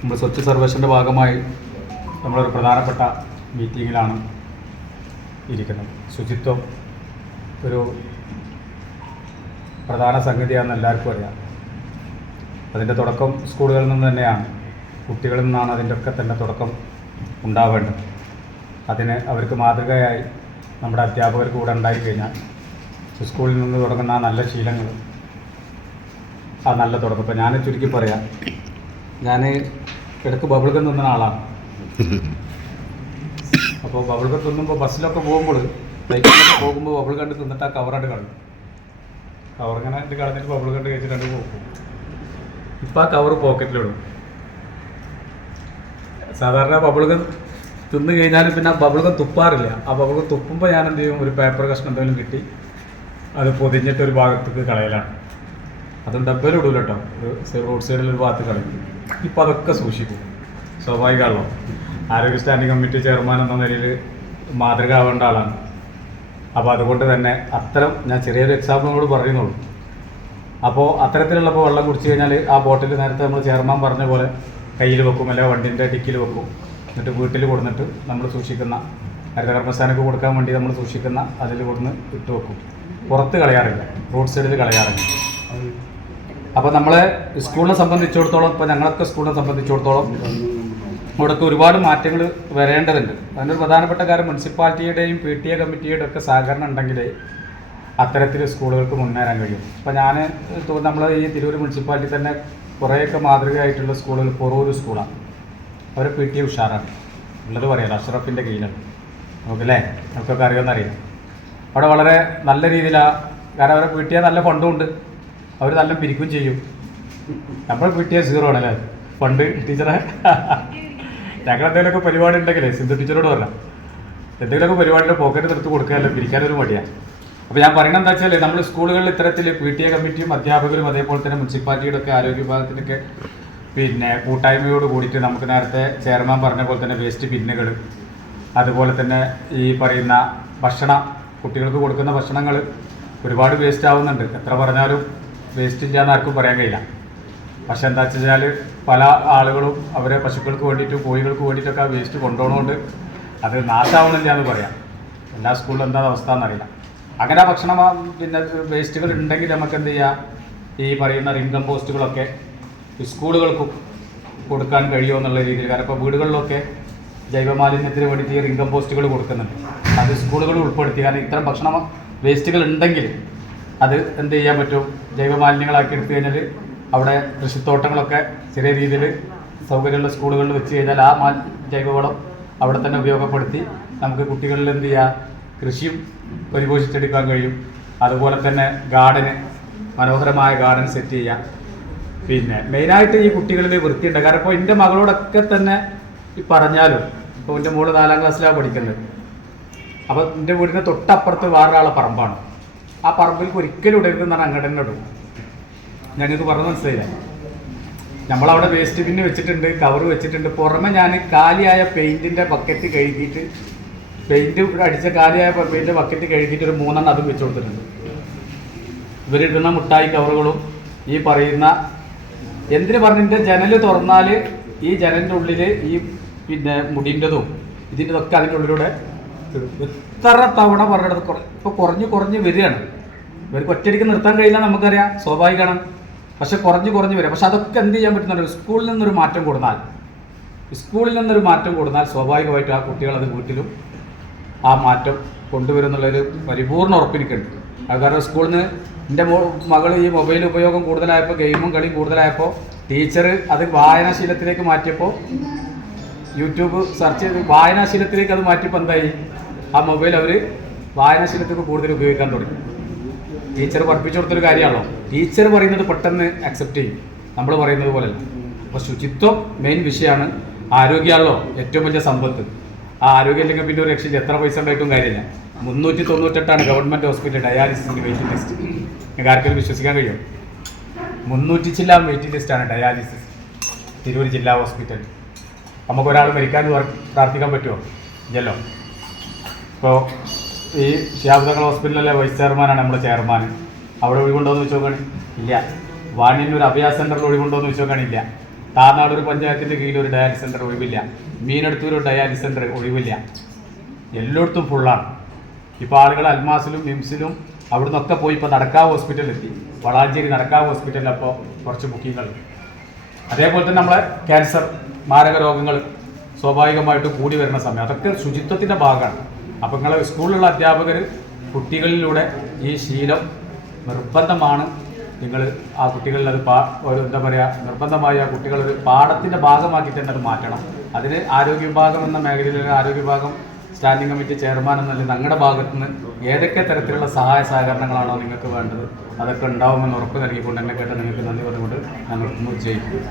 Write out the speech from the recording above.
നമ്മൾ സ്വച്ഛ് സർവേഷൻ്റെ ഭാഗമായി നമ്മളൊരു പ്രധാനപ്പെട്ട മീറ്റിങ്ങിലാണ് ഇരിക്കുന്നത്. ശുചിത്വം ഒരു പ്രധാന സംഗതിയാണെന്ന് എല്ലാവർക്കും അറിയാം. അതിൻ്റെ തുടക്കം സ്കൂളുകളിൽ നിന്ന് തന്നെയാണ്, കുട്ടികളിൽ നിന്നാണ് അതിൻ്റെ ഒക്കെ തന്നെ തുടക്കം ഉണ്ടാവേണ്ടത്. അതിന് അവർക്ക് മാതൃകയായി നമ്മുടെ അധ്യാപകർക്ക് കൂടെ ഉണ്ടായിക്കഴിഞ്ഞാൽ സ്കൂളിൽ നിന്ന് തുടങ്ങുന്ന ആ നല്ല ശീലങ്ങൾ, ആ നല്ല തുടക്കം. ഇപ്പോൾ ഞാൻ ചുരുക്കി പറയാം, ഞാൻ ഇടയ്ക്ക് ബബിൾഗം തിന്നുന്ന ആളാണ്. അപ്പോൾ ബബിൾഗം തിന്നുമ്പോൾ ബസ്സിലൊക്കെ പോകുമ്പോൾ ബൈക്കിലൊക്കെ പോകുമ്പോൾ ബബിൾ കണ്ട് തിന്നിട്ട് ആ കവറായിട്ട് കളഞ്ഞു. കവറിങ്ങനെ കളഞ്ഞിട്ട് ബബിൾ കണ്ട് കഴിച്ചിട്ട് പോകും. ഇപ്പം ആ കവർ പോക്കറ്റിലിടും. സാധാരണ ബബിൾഗം തിന്നു കഴിഞ്ഞാലും പിന്നെ ആ ബബിൾഗം തുപ്പാറില്ല. ആ ബബിൾഗം തുപ്പുമ്പോൾ ഞാൻ എന്ത് ചെയ്യും, ഒരു പേപ്പർ കഷ്ണം എന്തെങ്കിലും കിട്ടി അത് പൊതിഞ്ഞിട്ട് ഒരു ഭാഗത്തേക്ക് കളയലാണ്. അതും ഡബ്ബയിലിടൂല കേട്ടോ, ഒരു റോഡ് സൈഡിൽ ഒരു ഭാഗത്ത് കളയും. ഇപ്പം അതൊക്കെ സൂക്ഷിക്കും. സ്വാഭാവികമാണല്ലോ, ആരോഗ്യ സ്റ്റാൻഡിംഗ് കമ്മിറ്റി ചെയർമാൻ എന്ന നിലയിൽ മാതൃക ആവേണ്ട ആളാണ്. അപ്പോൾ അതുകൊണ്ട് തന്നെ അത്തരം, ഞാൻ ചെറിയൊരു എക്സാമ്പിളോട് പറയുന്നുള്ളൂ. അപ്പോൾ അത്തരത്തിലുള്ളപ്പോൾ വെള്ളം കുടിച്ച് കഴിഞ്ഞാൽ ആ ബോട്ടിൽ നേരത്തെ നമ്മൾ ചെയർമാൻ പറഞ്ഞ പോലെ കയ്യിൽ വെക്കും, അല്ലെങ്കിൽ വണ്ടിൻ്റെ ഡിക്കിൽ വെക്കും. എന്നിട്ട് വീട്ടിൽ കൊടുത്തിട്ട് നമ്മൾ സൂക്ഷിക്കുന്ന ഹരിതകർമ്മസേനക്ക് കൊടുക്കാൻ വേണ്ടി നമ്മൾ സൂക്ഷിക്കുന്ന അതിൽ കൊടുന്ന് ഇട്ട് വെക്കും. പുറത്ത് കളയാറില്ല, റോഡ് സൈഡിൽ കളയാറില്ല. അപ്പോൾ നമ്മളെ സ്കൂളിനെ സംബന്ധിച്ചിടത്തോളം, ഇപ്പോൾ ഞങ്ങളൊക്കെ സ്കൂളിനെ സംബന്ധിച്ചിടത്തോളം ഇവിടെയൊക്കെ ഒരുപാട് മാറ്റങ്ങൾ വരേണ്ടതുണ്ട്. അതിനൊരു പ്രധാനപ്പെട്ട കാര്യം മുനിസിപ്പാലിറ്റിയുടെയും PTA കമ്മിറ്റിയുടെയും ഒക്കെ സഹകരണം ഉണ്ടെങ്കിൽ അത്തരത്തിൽ സ്കൂളുകൾക്ക് മുന്നേറാൻ കഴിയും. ഇപ്പോൾ നമ്മൾ ഈ തിരൂർ മുനിസിപ്പാലിറ്റി തന്നെ കുറേയൊക്കെ മാതൃകയായിട്ടുള്ള സ്കൂളുകൾ, പൊറൂർ സ്കൂളാണ്. അവർ PTA ഉഷാറാണ് ഉള്ളത് പറയാം, അഷ്റഫിൻ്റെ കീഴിലാണ്. നമുക്കല്ലേ, നമുക്കൊക്കെ അറിയാമെന്നറിയാം. അവിടെ വളരെ നല്ല രീതിയിലാണ്, കാരണം അവരെ PTA നല്ല ഫണ്ടും ഉണ്ട്, അവർ നല്ല പിരിക്കുകയും ചെയ്യും. നമ്മൾ PTA 0 ആണല്ലേ ഫണ്ട്. ടീച്ചറെ ഞങ്ങളെന്തെങ്കിലുമൊക്കെ പരിപാടി ഉണ്ടെങ്കിൽ സിന്ധു ടീച്ചറോട് പറയാം, എന്തെങ്കിലുമൊക്കെ പരിപാടിയുടെ പോക്കറ്റ് നിർത്തി കൊടുക്കാനല്ല, പിരിക്കാനൊരു മടിയാണ്. അപ്പോൾ ഞാൻ പറയുന്നത് എന്താ വെച്ചാൽ, നമ്മൾ സ്കൂളുകളിൽ ഇത്തരത്തിൽ PTA കമ്മിറ്റിയും അധ്യാപകരും അതേപോലെ തന്നെ മുനിസിപ്പാലിറ്റിയുടെ ഒക്കെ ആരോഗ്യ വിഭാഗത്തിൻ്റെയൊക്കെ പിന്നെ കൂട്ടായ്മയോട് കൂടിയിട്ട് നമുക്ക് നേരത്തെ ചെയർമാൻ പറഞ്ഞ പോലെ തന്നെ വേസ്റ്റ് ബിന്നുകൾ, അതുപോലെ തന്നെ ഈ പറയുന്ന ഭക്ഷണം, കുട്ടികൾക്ക് കൊടുക്കുന്ന ഭക്ഷണങ്ങൾ ഒരുപാട് വേസ്റ്റ് ആവുന്നുണ്ട്. എത്ര പറഞ്ഞാലും വേസ്റ്റ് ഇല്ലാന്ന് ആർക്കും പറയാൻ കഴിയില്ല. പക്ഷെ എന്താ വെച്ചാൽ പല ആളുകളും അവരെ പശുക്കൾക്ക് വേണ്ടിയിട്ടും കോഴികൾക്ക് വേണ്ടിയിട്ടൊക്കെ ആ വേസ്റ്റ് കൊണ്ടുപോകുന്നതുകൊണ്ട് അത് നാശമാവണില്ല എന്ന് പറയാം. എല്ലാ സ്കൂളിലും എന്താ അവസ്ഥ എന്നറിയില്ല. അങ്ങനെ ഭക്ഷണം പിന്നെ വേസ്റ്റുകൾ ഉണ്ടെങ്കിൽ നമുക്ക് എന്ത് ചെയ്യാം, ഈ പറയുന്ന റിംഗ് കമ്പോസ്റ്റുകളൊക്കെ സ്കൂളുകൾക്കും കൊടുക്കാൻ കഴിയുമോ എന്നുള്ള രീതിയിൽ. കാരണം ഇപ്പോൾ വീടുകളിലൊക്കെ ജൈവമാലിന്യത്തിന് വേണ്ടിയിട്ട് ഈ റിംഗ് കമ്പോസ്റ്റുകൾ കൊടുക്കുന്നുണ്ട്. അത് സ്കൂളുകളിൽ ഉൾപ്പെടുത്തി, കാരണം ഇത്തരം ഭക്ഷണ വേസ്റ്റുകൾ ഉണ്ടെങ്കിൽ അത് എന്ത് ചെയ്യാൻ പറ്റും, ജൈവമാലിന്യങ്ങളാക്കി എടുത്തു കഴിഞ്ഞാൽ അവിടെ കൃഷിത്തോട്ടങ്ങളൊക്കെ ചെറിയ രീതിയിൽ സൗകര്യമുള്ള സ്കൂളുകളിൽ വെച്ച് കഴിഞ്ഞാൽ ആ ജൈവവളം അവിടെ തന്നെ ഉപയോഗപ്പെടുത്തി നമുക്ക് കുട്ടികളിൽ എന്ത് ചെയ്യുക, കൃഷിയും പരിപോഷിച്ചെടുക്കാൻ കഴിയും. അതുപോലെ തന്നെ ഗാർഡന്, മനോഹരമായ ഗാർഡൻ സെറ്റ് ചെയ്യാം. പിന്നെ മെയിനായിട്ട് ഈ കുട്ടികളിൽ വൃത്തിയുണ്ട്. കാരണം ഇപ്പോൾ എൻ്റെ മകളോടൊക്കെ തന്നെ പറഞ്ഞാലും, ഇപ്പോൾ എൻ്റെ മോള് 4ാം ക്ലാസ്സിലാണ് പഠിക്കുന്നത്. അപ്പോൾ എൻ്റെ വീടിൻ്റെ തൊട്ടപ്പുറത്ത് വേറൊരാളെ പറമ്പാണ്. ആ പറമ്പിൽ ഒരിക്കലും ഇടരുതെന്ന് പറഞ്ഞാൽ അങ്ങോട്ട് തന്നെ ഇടും. ഞങ്ങൾക്ക് പറഞ്ഞ് മനസ്സിലായില്ല. നമ്മളവിടെ വേസ്റ്റ് ബിന്ന് വെച്ചിട്ടുണ്ട്, കവർ വെച്ചിട്ടുണ്ട്. പുറമെ ഞാൻ കാലിയായ പെയിൻറ്റിൻ്റെ ബക്കറ്റ് കഴുകിയിട്ട്, പെയിൻറ്റ് അടിച്ച കാലിയായ പെയിൻറ്റിൻ്റെ ബക്കറ്റ് കഴുകിയിട്ട് ഒരു 3 എണ്ണം അതും വെച്ച് കൊടുത്തിട്ടുണ്ട്. ഇവരിടുന്ന മുട്ടായി കവറുകളും ഈ പറയുന്ന എന്തിനു പറഞ്ഞിട്ട് ജനൽ തുറന്നാൽ ഈ ജനലിൻ്റെ ഉള്ളിൽ ഈ പിന്നെ മുടിൻ്റെതും ഇതിൻ്റെതൊക്കെ അതിൻ്റെ ഉള്ളിലൂടെ എത്ര തവണ പറഞ്ഞിടത്ത് ഇപ്പോൾ കുറഞ്ഞ് വരികയാണ്. ഇവർക്ക് ഒറ്റയടിക്ക് നിർത്താൻ കഴിയില്ല, നമുക്കറിയാം, സ്വാഭാവികമാണ്. പക്ഷെ കുറഞ്ഞ് വരിക. പക്ഷെ അതൊക്കെ എന്ത് ചെയ്യാൻ പറ്റുന്നുണ്ട്, സ്കൂളിൽ നിന്നൊരു മാറ്റം കൊടുത്താൽ സ്വാഭാവികമായിട്ടും ആ കുട്ടികളത് വീട്ടിലും ആ മാറ്റം കൊണ്ടുവരുന്നുള്ളൊരു പരിപൂർണ്ണ ഉറപ്പെനിക്കുണ്ട്. അത് കാരണം സ്കൂളിൽ നിന്ന് എൻ്റെ മകൾ ഈ മൊബൈൽ ഉപയോഗം കൂടുതലായപ്പോൾ, ഗെയിമും കളിയും കൂടുതലായപ്പോൾ ടീച്ചർ അത് വായനാശീലത്തിലേക്ക് മാറ്റിയപ്പോൾ, യൂട്യൂബ് സെർച്ച് ചെയ്ത് വായനാശീലത്തിലേക്ക് അത് മാറ്റിയപ്പോൾ എന്തായി, ആ മൊബൈൽ അവർ വായനാശീലത്തേക്ക് കൂടുതൽ ഉപയോഗിക്കാൻ തുടങ്ങി. ടീച്ചർ പഠിപ്പിച്ചു കൊടുത്തൊരു കാര്യമാണല്ലോ, ടീച്ചർ പറയുന്നത് പെട്ടെന്ന് അക്സെപ്റ്റ് ചെയ്യും, നമ്മൾ പറയുന്നത് പോലെയല്ല. അപ്പോൾ ശുചിത്വം മെയിൻ വിഷയമാണ്. ആരോഗ്യമാണല്ലോ ഏറ്റവും വലിയ സമ്പത്ത്. ആ ആരോഗ്യം ഇല്ലെങ്കിൽ പിന്നെ ഒരു രക്ഷയില്ല, എത്ര പൈസ ഉണ്ടായിട്ടും കാര്യമില്ല. 398 ഗവൺമെൻറ് ഹോസ്പിറ്റൽ ഡയാലിസിസിൻ്റെ വെയിറ്റിംഗ് ലിസ്റ്റ്. നിങ്ങൾക്ക് ആർക്കെങ്കിലും വിശ്വസിക്കാൻ കഴിയും? 300 ചില്ലാൻ വെയിറ്റിംഗ് ലിസ്റ്റാണ് ഡയാലിസിസ് തിരൂർ ജില്ലാ ഹോസ്പിറ്റൽ. നമുക്കൊരാൾ മരിക്കാൻ പ്രാർത്ഥിക്കാൻ പറ്റുമോ? ഇല്ലല്ലോ. ഇപ്പോൾ ഈ ഷിഹാബ് ഹോസ്പിറ്റലിലെ വൈസ് ചെയർമാനാണ് നമ്മുടെ ചെയർമാൻ. അവിടെ ഒഴിവുണ്ടോയെന്ന് വെച്ച് നോക്കുകയാണെങ്കിൽ ഇല്ല. വാണിയന്നൂർ അഭയ സെൻ്ററിൽ ഒഴിവുണ്ടോയെന്ന് വെച്ച് നോക്കുകയാണെങ്കിൽ ഇല്ല. താർനാടൂർ പഞ്ചായത്തിൻ്റെ കീഴിൽ ഒരു ഡയാലിസിസ് സെൻ്റർ ഒഴിവില്ല, മീനടുത്തൂർ ഒരു ഡയാലിസിസ് സെൻ്റർ ഒഴിവില്ല, എല്ലായിടത്തും ഫുള്ളാണ്. ഇപ്പോൾ ആളുകൾ അൽമാസിലും മിംസിലും അവിടെ നിന്നൊക്കെ പോയി ഇപ്പോൾ നടക്കാവ് ഹോസ്പിറ്റലിലെത്തി. വളാഞ്ചേരി നടക്കാവ് ഹോസ്പിറ്റലിൽ അപ്പോൾ കുറച്ച് ബുക്കിങ്ങൾ. അതേപോലെ തന്നെ നമ്മളെ ക്യാൻസർ, മാരക രോഗങ്ങൾ സ്വാഭാവികമായിട്ട് കൂടി വരുന്ന സമയം, അതൊക്കെ ശുചിത്വത്തിൻ്റെ ഭാഗമാണ്. അപ്പോൾ നിങ്ങളെ സ്കൂളിലുള്ള അധ്യാപകർ കുട്ടികളിലൂടെ ഈ ശീലം നിർബന്ധമാണ്. നിങ്ങൾ ആ കുട്ടികളിൽ അത് ഒരു എന്താ പറയുക, നിർബന്ധമായി ആ കുട്ടികളൊരു പാഠത്തിൻ്റെ ഭാഗമാക്കി തന്നെ അത് മാറ്റണം. അതിന് ആരോഗ്യ വിഭാഗം എന്ന മേഖലയിലെ ആരോഗ്യ വിഭാഗം സ്റ്റാൻഡിംഗ് കമ്മിറ്റി ചെയർമാൻ എന്നല്ല ഞങ്ങളുടെ ഭാഗത്തു നിന്ന് ഏതൊക്കെ തരത്തിലുള്ള സഹായ സഹകരണങ്ങളാണോ നിങ്ങൾക്ക് വേണ്ടത് അതൊക്കെ ഉണ്ടാവുമെന്ന് ഉറപ്പ് നൽകിക്കൊണ്ട് എന്നെ കേട്ട് നിങ്ങൾക്ക് നന്ദി പറഞ്ഞുകൊണ്ട് ഞങ്ങൾ ജയിക്കും.